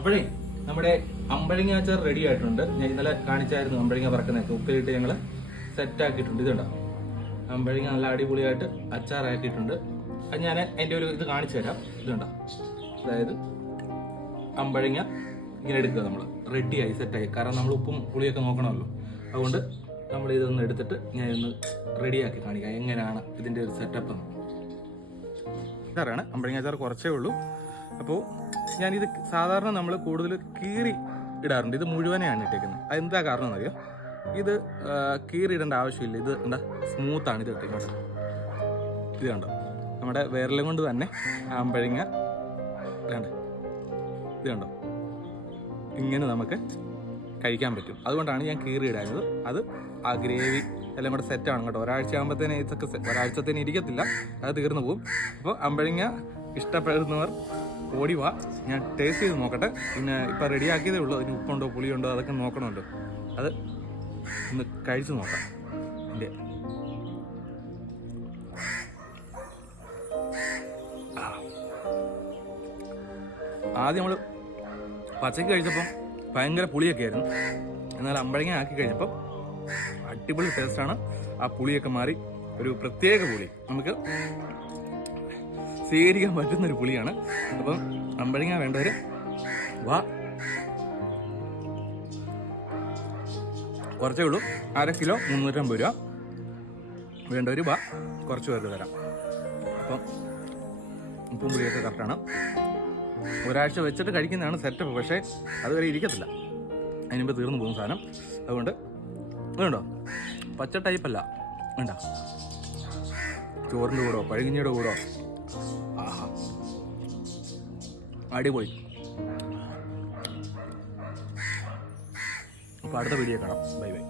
അപ്പോഴേ നമ്മുടെ അമ്പഴങ്ങ അച്ചാർ റെഡി ആയിട്ടുണ്ട്. ഞാൻ ഇന്നലെ കാണിച്ചായിരുന്നു അമ്പഴങ്ങ പറക്കുന്നതൊക്കെ ഉപ്പിലിട്ട് ഞങ്ങൾ സെറ്റ് ആക്കിയിട്ടുണ്ട്. ഇതുണ്ടോ, അമ്പഴങ്ങ നല്ല അടിപൊളിയായിട്ട് അച്ചാറാക്കിയിട്ടുണ്ട്. അത് ഞാൻ അതിൻ്റെ ഒരു ഇത് കാണിച്ചു തരാം. ഇതുണ്ടോ, അതായത് അമ്പഴങ്ങ ഇങ്ങനെ എടുക്കുക, നമ്മൾ റെഡിയായി സെറ്റായി. കാരണം നമ്മൾ ഉപ്പും പുളിയൊക്കെ നോക്കണമല്ലോ. അതുകൊണ്ട് നമ്മൾ ഇതൊന്ന് എടുത്തിട്ട് ഞാൻ ഒന്ന് റെഡിയാക്കി കാണിക്കാം എങ്ങനെയാണ് ഇതിൻ്റെ ഒരു സെറ്റപ്പ്. അച്ചാറാണ്, അമ്പഴങ്ങ അച്ചാർ കുറച്ചേ ഉള്ളൂ. അപ്പോൾ ഞാനിത് സാധാരണ നമ്മൾ കൂടുതൽ കീറി ഇടാറുണ്ട്. ഇത് മുഴുവനെയാണ് ഇട്ടേക്കുന്നത്. അതെന്താ കാരണം എന്നറിയോ? ഇത് കീറി ഇടേണ്ട ആവശ്യമില്ല. ഇത് എന്താ സ്മൂത്താണ്. ഇത് ഇട്ടേക്കുന്നത് ഇത് കണ്ടോ, നമ്മുടെ വിരലും കൊണ്ട് തന്നെ അമ്പഴങ്ങ വേണ്ട ഇത് കണ്ടോ ഇങ്ങനെ നമുക്ക് കഴിക്കാൻ പറ്റും. അതുകൊണ്ടാണ് ഞാൻ കീറി ഇടാഞ്ഞത്. അത് ആ ഗ്രേവി എല്ലാം കൂടെ സെറ്റാണ് കേട്ടോ. ഒരാഴ്ച ആകുമ്പോഴത്തേന് ഇതൊക്കെ ഒരാഴ്ചത്തേന് ഇരിക്കത്തില്ല, അത് തീർന്നു പോകും. അപ്പോൾ അമ്പഴങ്ങ ഇഷ്ടപ്പെടുന്നവർ ഓടി വാ, ഞാൻ ടേസ്റ്റ് ചെയ്ത് നോക്കട്ടെ. പിന്നെ ഇപ്പം റെഡിയാക്കിയതേ ഉള്ളൂ. അതിന് ഉപ്പുണ്ടോ പുളിയുണ്ടോ അതൊക്കെ നോക്കണമല്ലോ. അത് ഒന്ന് കഴിച്ചു നോക്കാം. എൻ്റെ ആദ്യം നമ്മൾ പച്ചക്ക് കഴിച്ചപ്പം ഭയങ്കര പുളിയൊക്കെ ആയിരുന്നു. എന്നാൽ അമ്പഴങ്ങ ആക്കി കഴിഞ്ഞപ്പം അടിപൊളി ടേസ്റ്റാണ്. ആ പുളിയൊക്കെ മാറി ഒരു പ്രത്യേക പുളി, നമുക്ക് സ്വീകരിക്കാൻ പറ്റുന്നൊരു പുളിയാണ്. അപ്പം അമ്പഴങ്ങ വേണ്ടവർ വാ, കുറച്ചേ ഉള്ളൂ. 1/2 കിലോ 350 രൂപ. വേണ്ടവർ വാ, കുറച്ച് പേർക്ക് തരാം. അപ്പം ഉപ്പും പുളിയൊക്കെ കറക്റ്റാണ്. ഒരാഴ്ച വെച്ചിട്ട് കഴിക്കുന്നതാണ് സെറ്റപ്പ്. പക്ഷേ അതുവരെ ഇരിക്കത്തില്ല, അതിനുമ്പോൾ തീർന്നു പോകും സാധനം. അതുകൊണ്ട് വേണ്ടോ, പച്ച ടൈപ്പല്ല, വേണ്ട ചോറിൻ്റെ കൂടോ പഴകിഞ്ഞിയുടെ കൂടോ. ആഹാ, അടിപൊളി. അപ്പോൾ അടുത്ത വീഡിയോ കാണാം. Bye bye.